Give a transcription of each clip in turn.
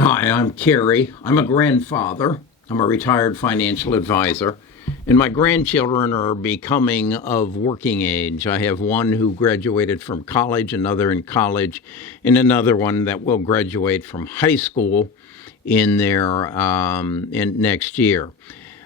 Hi, I'm Kerry. I'm a grandfather. I'm a retired financial advisor. And my grandchildren are becoming of working age. I have one who graduated from college, another in college, and another one that will graduate from high school in next year.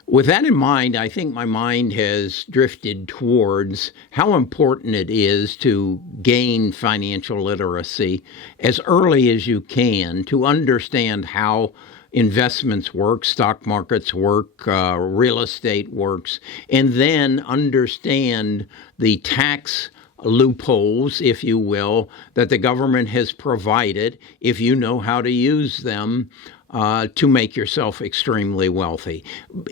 With that in mind, I think my mind has drifted towards how important it is to gain financial literacy as early as you can to understand how investments work, stock markets work, real estate works, and then understand the tax loopholes, if you will, that the government has provided if you know how to use them to make yourself extremely wealthy.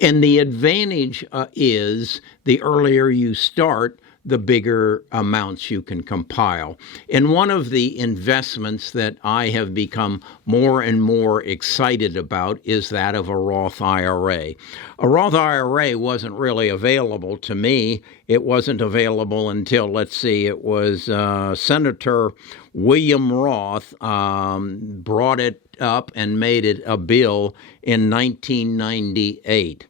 And the advantage is the earlier you start, the bigger amounts you can compile. And one of the investments that I have become more and more excited about is that of a Roth IRA. A Roth IRA wasn't really available to me. It wasn't available until, it was Senator William Roth brought it up and made it a bill in 1998.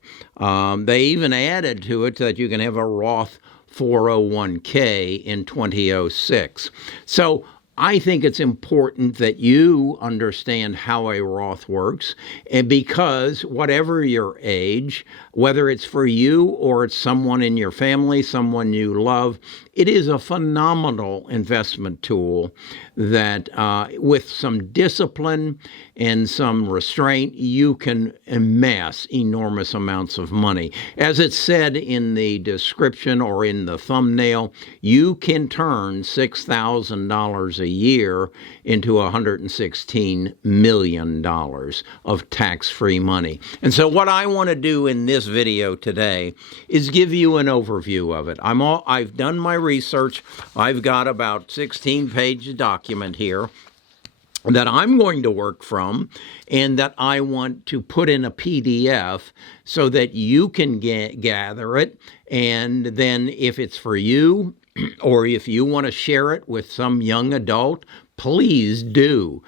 They even added to it that you can have a Roth 401k in 2006. So I think it's important that you understand how a Roth works, and because whatever your age, whether it's for you or it's someone in your family, someone you love, it is a phenomenal investment tool that with some discipline and some restraint, you can amass enormous amounts of money. As it said in the description or in the thumbnail, you can turn $6,000 a year into $116 million of tax-free money. And so what I want to do in this video today is give you an overview of it. I've done my research. I've got about 16-page document here that I'm going to work from and that I want to put in a PDF so that you can gather it. And then if it's for you or if you want to share it with some young adult, please do.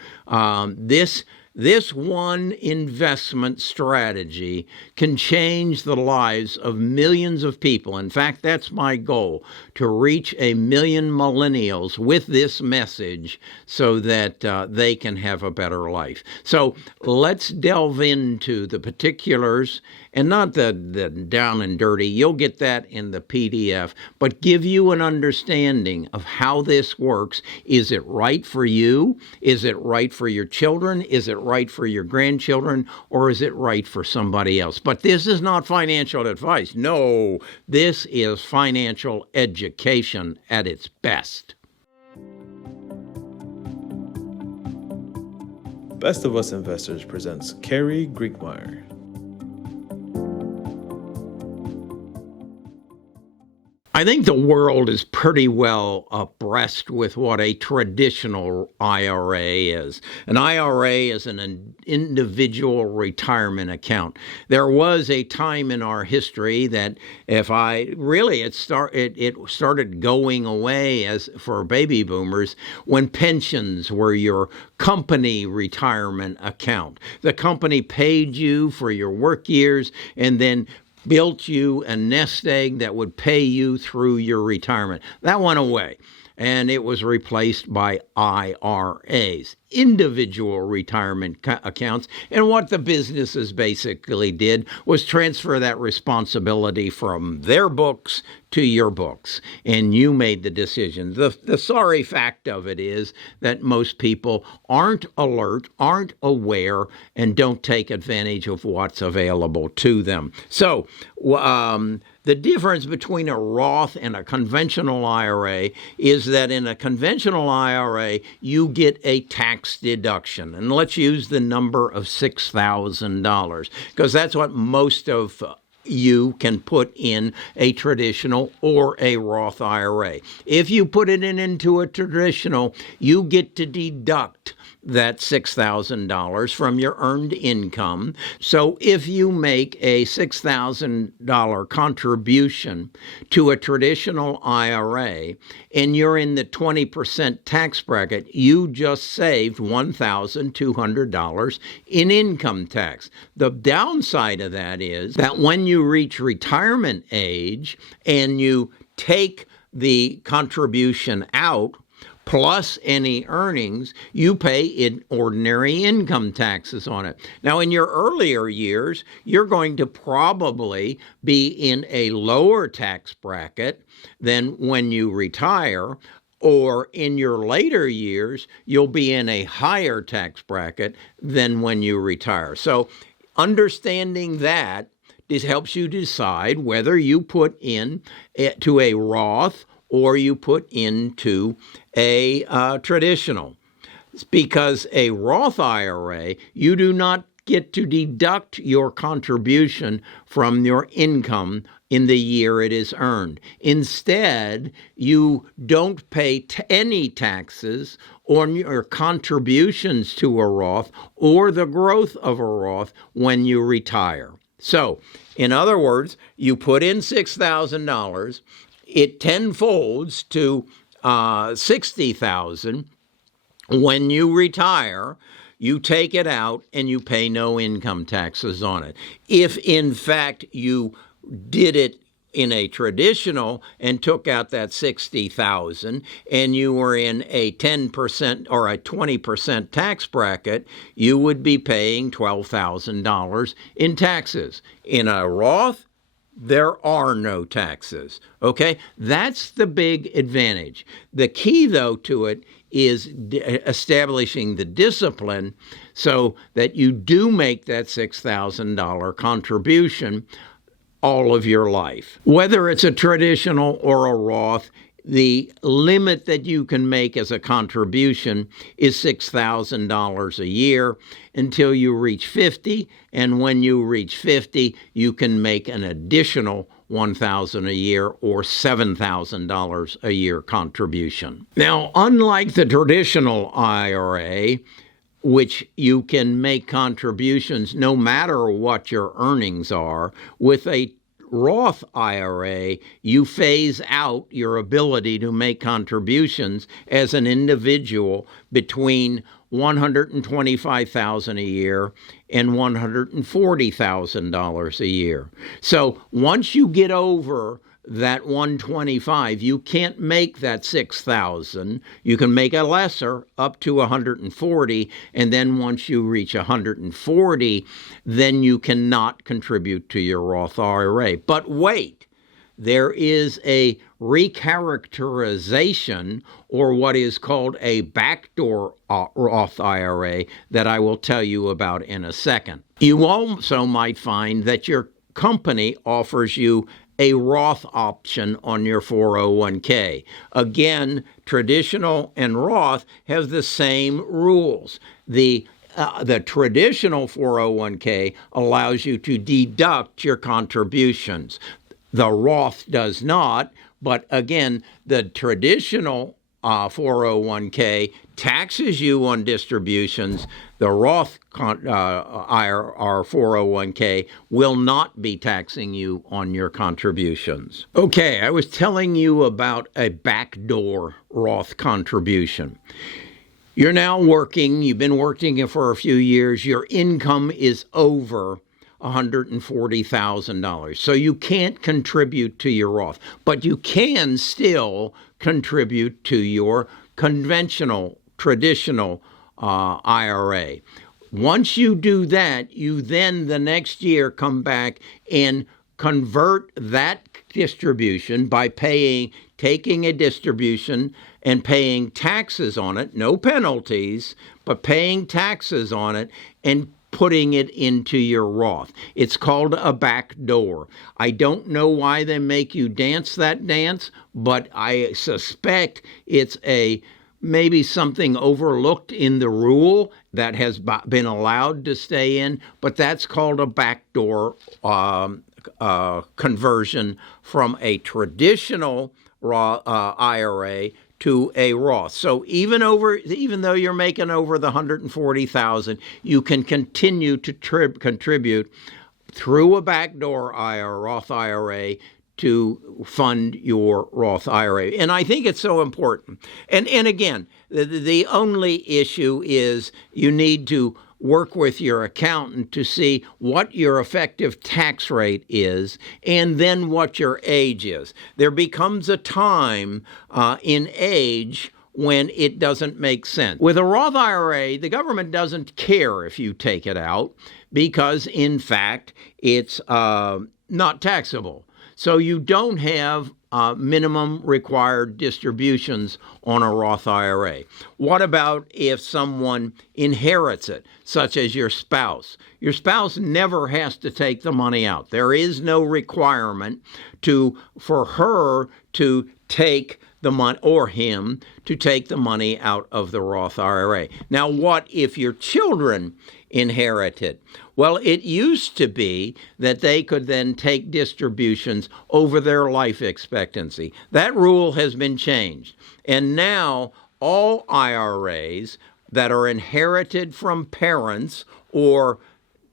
This one investment strategy can change the lives of millions of people. In fact, that's my goal, to reach 1 million millennials with this message so that they can have a better life. So let's delve into the particulars, and not the down and dirty. You'll get that in the PDF, but give you an understanding of how this works. Is it right for you? Is it right for your children? Is it right for your grandchildren? Or is it right for somebody else? But this is not financial advice. No, this is financial education at its best. Best of Us Investors presents Kerry Griegmeyer. I think the world is pretty well abreast with what a traditional IRA is. An IRA is an individual retirement account. There was a time in our history that it started going away as for baby boomers when pensions were your company retirement account. The company paid you for your work years and then built you a nest egg that would pay you through your retirement. That went away, and it was replaced by IRAs, individual retirement accounts. And what the businesses basically did was transfer that responsibility from their books to your books, and you made the decision. The sorry fact of it is that most people aren't alert, aren't aware, and don't take advantage of what's available to them. So the difference between a Roth and a conventional IRA is that in a conventional IRA, you get a tax deduction. And let's use the number of $6,000, because that's what most of you can put in a traditional or a Roth IRA. If you put it into a traditional, you get to deduct that $6,000 from your earned income. So if you make a $6,000 contribution to a traditional IRA and you're in the 20% tax bracket, you just saved $1,200 in income tax. The downside of that is that when you reach retirement age and you take the contribution out, plus any earnings, you pay in ordinary income taxes on it. Now, in your earlier years, you're going to probably be in a lower tax bracket than when you retire, or in your later years, you'll be in a higher tax bracket than when you retire. So understanding that, this helps you decide whether you put in to a Roth or you put into a traditional. It's because a Roth IRA, you do not get to deduct your contribution from your income in the year it is earned. Instead, you don't pay any taxes on your contributions to a Roth or the growth of a Roth when you retire. So, in other words, you put in $6,000, it tenfolds to $60,000. When you retire, you take it out and you pay no income taxes on it. If in fact you did it in a traditional and took out that $60,000 and you were in a 10% or a 20% tax bracket, you would be paying $12,000 in taxes. In a Roth, there are no taxes. Okay? That's the big advantage. The key, though, to it is establishing the discipline so that you do make that $6,000 contribution all of your life. Whether it's a traditional or a Roth, the limit that you can make as a contribution is $6,000 a year until you reach 50, and when you reach 50, you can make an additional $1,000 a year or $7,000 a year contribution. Now, unlike the traditional IRA, which you can make contributions no matter what your earnings are, with a Roth IRA, you phase out your ability to make contributions as an individual between $125,000 a year and $140,000 a year. So once you get over that 125, you can't make that 6,000. You can make a lesser up to 140, and then once you reach 140, then you cannot contribute to your Roth IRA. But wait, there is a recharacterization, or what is called a backdoor Roth IRA, that I will tell you about in a second. You also might find that your company offers you a Roth option on your 401k. Again, traditional and Roth have the same rules. The traditional 401k allows you to deduct your contributions. The Roth does not, but again, the traditional 401k taxes you on distributions. The Roth IRA 401k will not be taxing you on your contributions. Okay, I was telling you about a backdoor Roth contribution. You're now working, you've been working for a few years, your income is over $140,000. So you can't contribute to your Roth, but you can still contribute to your conventional, traditional IRA. Once you do that, you then the next year come back and convert that distribution by taking a distribution and paying taxes on it, no penalties, but paying taxes on it and putting it into your Roth. It's called a backdoor. I don't know why they make you dance that dance, but I suspect it's maybe something overlooked in the rule that has been allowed to stay in, but that's called a backdoor conversion from a traditional IRA to a Roth. So even though you're making over the 140,000, you can continue to contribute through a backdoor IRA, Roth IRA, to fund your Roth IRA. And I think it's so important. And again, the only issue is you need to work with your accountant to see what your effective tax rate is and then what your age is. There becomes a time in age when it doesn't make sense. With a Roth IRA, the government doesn't care if you take it out because, in fact, it's not taxable. So you don't have minimum required distributions on a Roth IRA. What about if someone inherits it, such as your spouse? Your spouse never has to take the money out. There is no requirement for her to take the money, or him to take the money out of the Roth IRA. Now, what if your children inherit it? Well, it used to be that they could then take distributions over their life expectancy. That rule has been changed. And now all IRAs that are inherited from parents or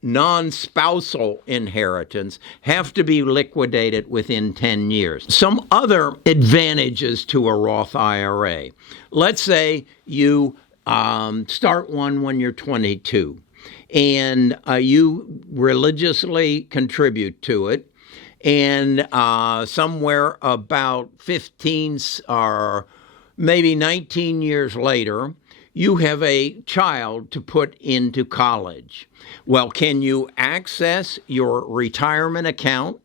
non-spousal inheritance have to be liquidated within 10 years. Some other advantages to a Roth IRA. Let's say you start one when you're 22 and you religiously contribute to it, and somewhere about 15 or maybe 19 years later, you have a child to put into college. Well, can you access your retirement account?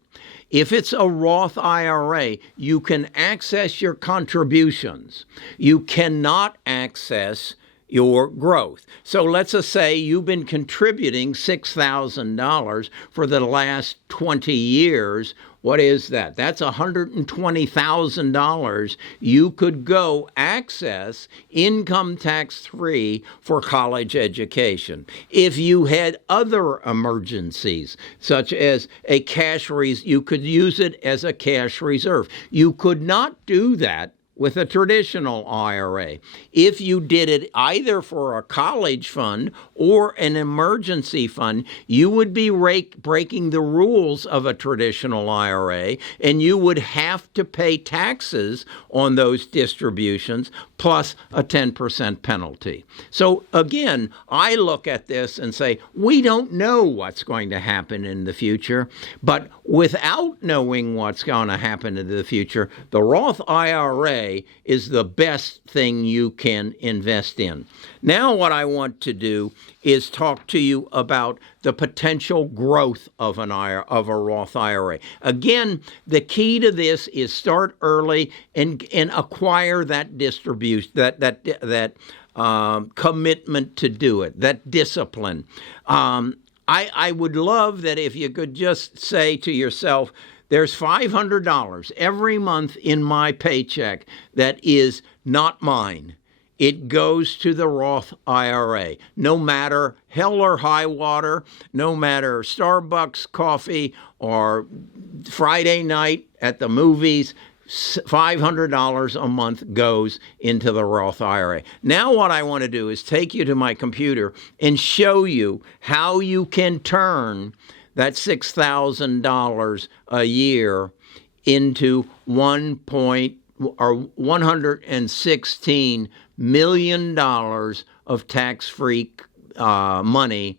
If it's a Roth IRA, you can access your contributions. You cannot access your growth. So let's just say you've been contributing $6,000 for the last 20 years. What is that? That's $120,000 you could go access income tax-free for college education. If you had other emergencies, such as a cash reserve, you could use it as a cash reserve. You could not do that with a traditional IRA. If you did it either for a college fund or an emergency fund, you would be breaking the rules of a traditional IRA, and you would have to pay taxes on those distributions plus a 10% penalty. So again, I look at this and say, we don't know what's going to happen in the future, but without knowing what's going to happen in the future, the Roth IRA is the best thing you can invest in. Now what I want to do is talk to you about the potential growth of a Roth IRA. Again, the key to this is start early and acquire that distribution, that commitment to do it, that discipline. I would love that if you could just say to yourself, there's $500 every month in my paycheck that is not mine. It goes to the Roth IRA. No matter hell or high water, no matter Starbucks coffee or Friday night at the movies, $500 a month goes into the Roth IRA. Now what I want to do is take you to my computer and show you how you can turn that $6,000 a year into $116 million of tax-free money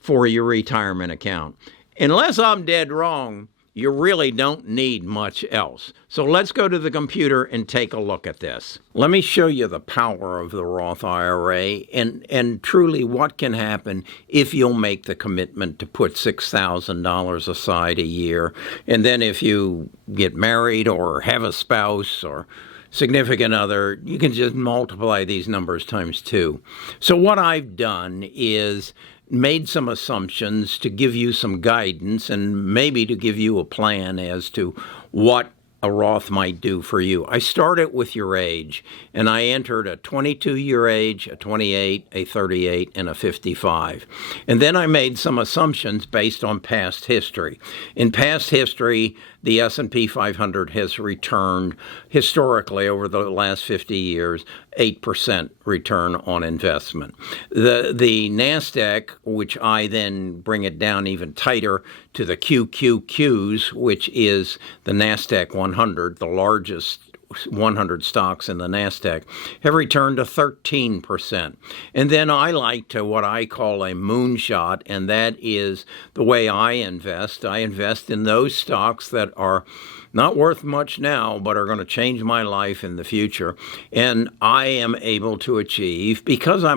for your retirement account. Unless I'm dead wrong, you really don't need much else. So let's go to the computer and take a look at this. Let me show you the power of the Roth IRA and truly what can happen if you'll make the commitment to put $6,000 aside a year. And then if you get married or have a spouse or significant other, you can just multiply these numbers times 2. So what I've done is made some assumptions to give you some guidance and maybe to give you a plan as to what a Roth might do for you. I started with your age, and I entered a 22-year age, a 28, a 38, and a 55. And then I made some assumptions based on past history. In past history, the S&P 500 has returned historically over the last 50 years 8% return on investment. The NASDAQ, which I then bring it down even tighter to the QQQs, which is the NASDAQ 100, the largest 100 stocks in the NASDAQ, have returned to 13%. And then I like to what I call a moonshot, and that is the way I invest. I invest in those stocks that are not worth much now, but are going to change my life in the future. And I am able to achieve, because I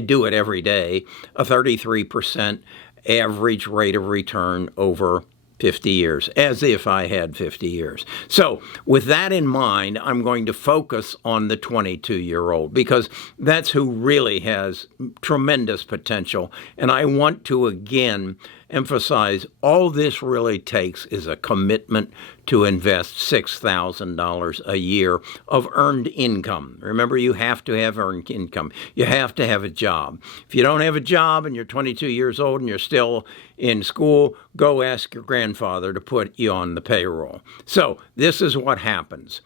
do it every day, a 33% average rate of return over 50 years, as if I had 50 years. So with that in mind, I'm going to focus on the 22-year-old because that's who really has tremendous potential. And I want to again emphasize all this really takes is a commitment to invest $6,000 a year of earned income. Remember, you have to have earned income. You have to have a job. If you don't have a job and you're 22 years old and you're still in school, go ask your grandfather to put you on the payroll. So this is what happens.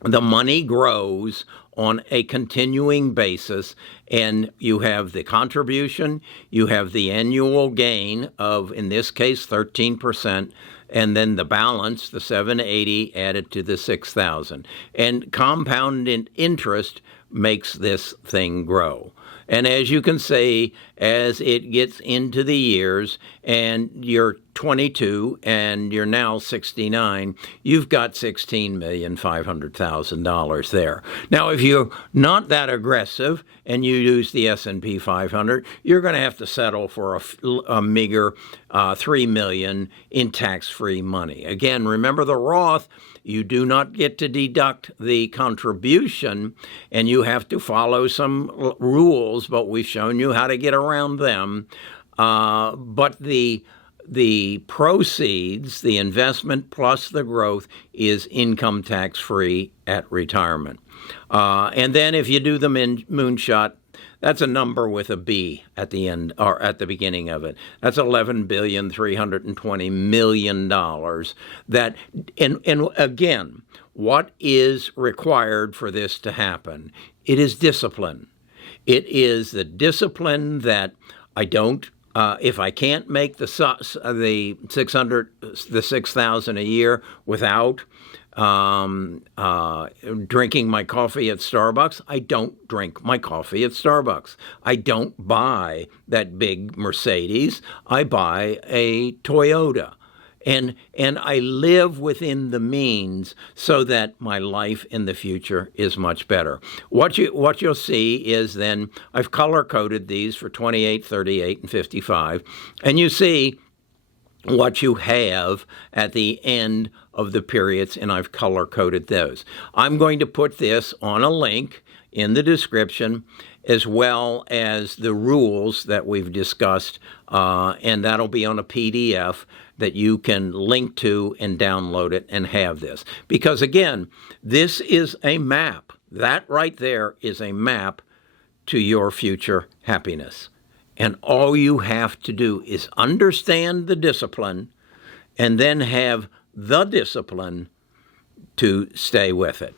The money grows on a continuing basis, and you have the contribution, you have the annual gain of, in this case, 13%, and then the balance, the 780 added to the 6,000. And compounded interest makes this thing grow. And as you can see, as it gets into the years and you're 22 and you're now 69, you've got $16,500,000 there. Now, if you're not that aggressive and you use the S&P 500, you're going to have to settle for a meager $3 million in tax-free money. Again, remember the Roth. You do not get to deduct the contribution, and you have to follow some rules, but we've shown you how to get around them. But the proceeds, the investment plus the growth, is income tax-free at retirement. And then if you do the moonshot, that's a number with a B at the end or at the beginning of it. That's $11,320,000,000. That and again, what is required for this to happen? It is discipline. It is the discipline that I don't. If I can't make the 6,000 a year without drinking my coffee at Starbucks, I don't drink my coffee at Starbucks. I don't buy that big Mercedes. I buy a Toyota. And I live within the means so that my life in the future is much better. What you'll see is then I've color-coded these for 28, 38, and 55. And you see what you have at the end of the periods, and I've color-coded those. I'm going to put this on a link in the description, as well as the rules that we've discussed, and that'll be on a PDF that you can link to and download it and have this. Because again, this is a map. That right there is a map to your future happiness. And all you have to do is understand the discipline and then have the discipline to stay with it.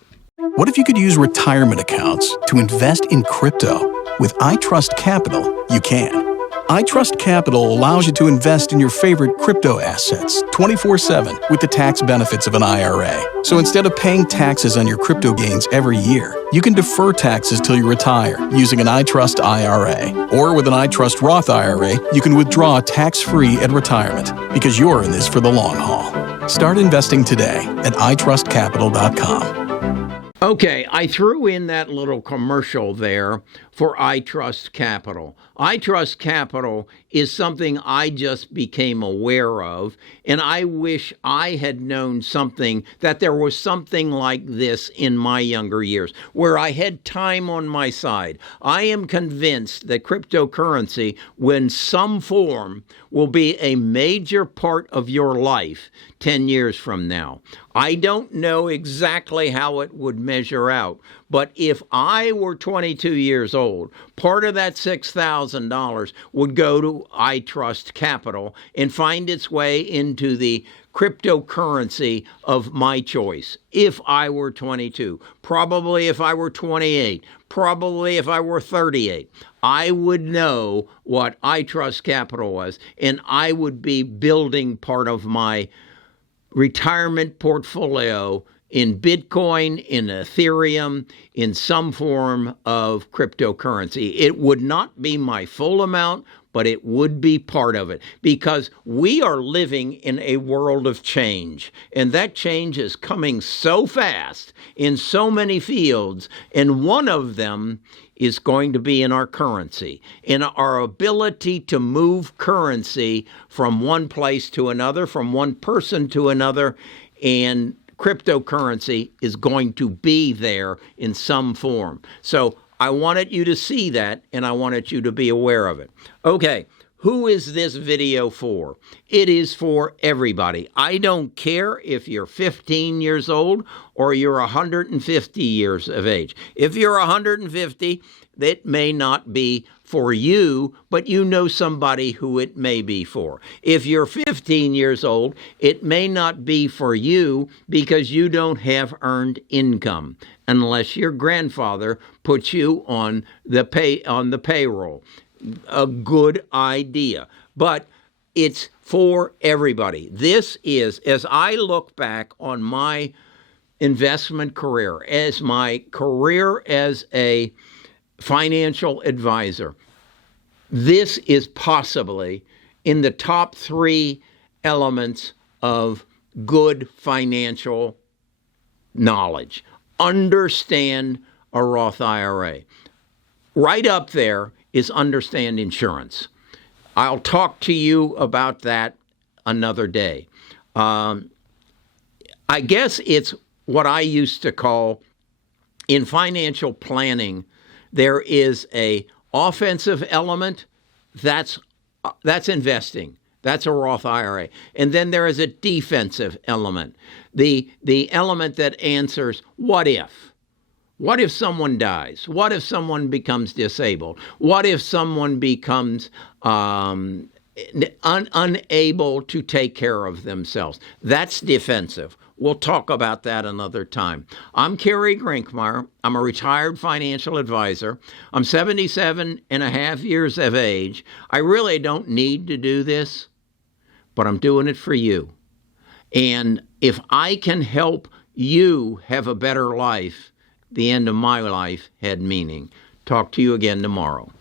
What if you could use retirement accounts to invest in crypto? With iTrust Capital, you can. iTrust Capital allows you to invest in your favorite crypto assets 24/7 with the tax benefits of an IRA. So instead of paying taxes on your crypto gains every year, you can defer taxes till you retire using an iTrust IRA. Or with an iTrust Roth IRA, you can withdraw tax-free at retirement because you're in this for the long haul. Start investing today at itrustcapital.com. Okay, I threw in that little commercial there for iTrust Capital. iTrust Capital is something I just became aware of, and I wish I had known that there was something like this in my younger years, where I had time on my side. I am convinced that cryptocurrency, when some form, will be a major part of your life 10 years from now. I don't know exactly how it would measure out, but if I were 22 years old, part of that $6,000 would go to iTrust Capital and find its way into the cryptocurrency of my choice if I were 22, probably if I were 28, probably if I were 38. I would know what iTrust Capital was, and I would be building part of my retirement portfolio in Bitcoin, in Ethereum, in some form of cryptocurrency. It would not be my full amount, but it would be part of it, because we are living in a world of change, and that change is coming so fast in so many fields, and one of them is going to be in our currency, in our ability to move currency from one place to another, from one person to another, and cryptocurrency is going to be there in some form. So I wanted you to see that, and I wanted you to be aware of it. Okay, who is this video for? It is for everybody. I don't care if you're 15 years old or you're 150 years of age. If you're 150, it may not be for you, but you know somebody who it may be for. If you're 15 years old, it may not be for you because you don't have earned income unless your grandfather puts you on the payroll. A good idea, but it's for everybody. This is, as I look back on my investment career, as my career as a financial advisor, this is possibly in the top 3 elements of good financial knowledge. Understand a Roth IRA. Right up there is understand insurance. I'll talk to you about that another day. I guess it's what I used to call, in financial planning, there is a offensive element. That's investing. That's a Roth IRA. And then there is a defensive element. The element that answers, what if? What if someone dies? What if someone becomes disabled? What if someone becomes unable to take care of themselves? That's defensive. We'll talk about that another time. I'm Kerry Grinkmeyer. I'm a retired financial advisor. I'm 77 and a half years of age. I really don't need to do this, but I'm doing it for you. And if I can help you have a better life, the end of my life had meaning. Talk to you again tomorrow.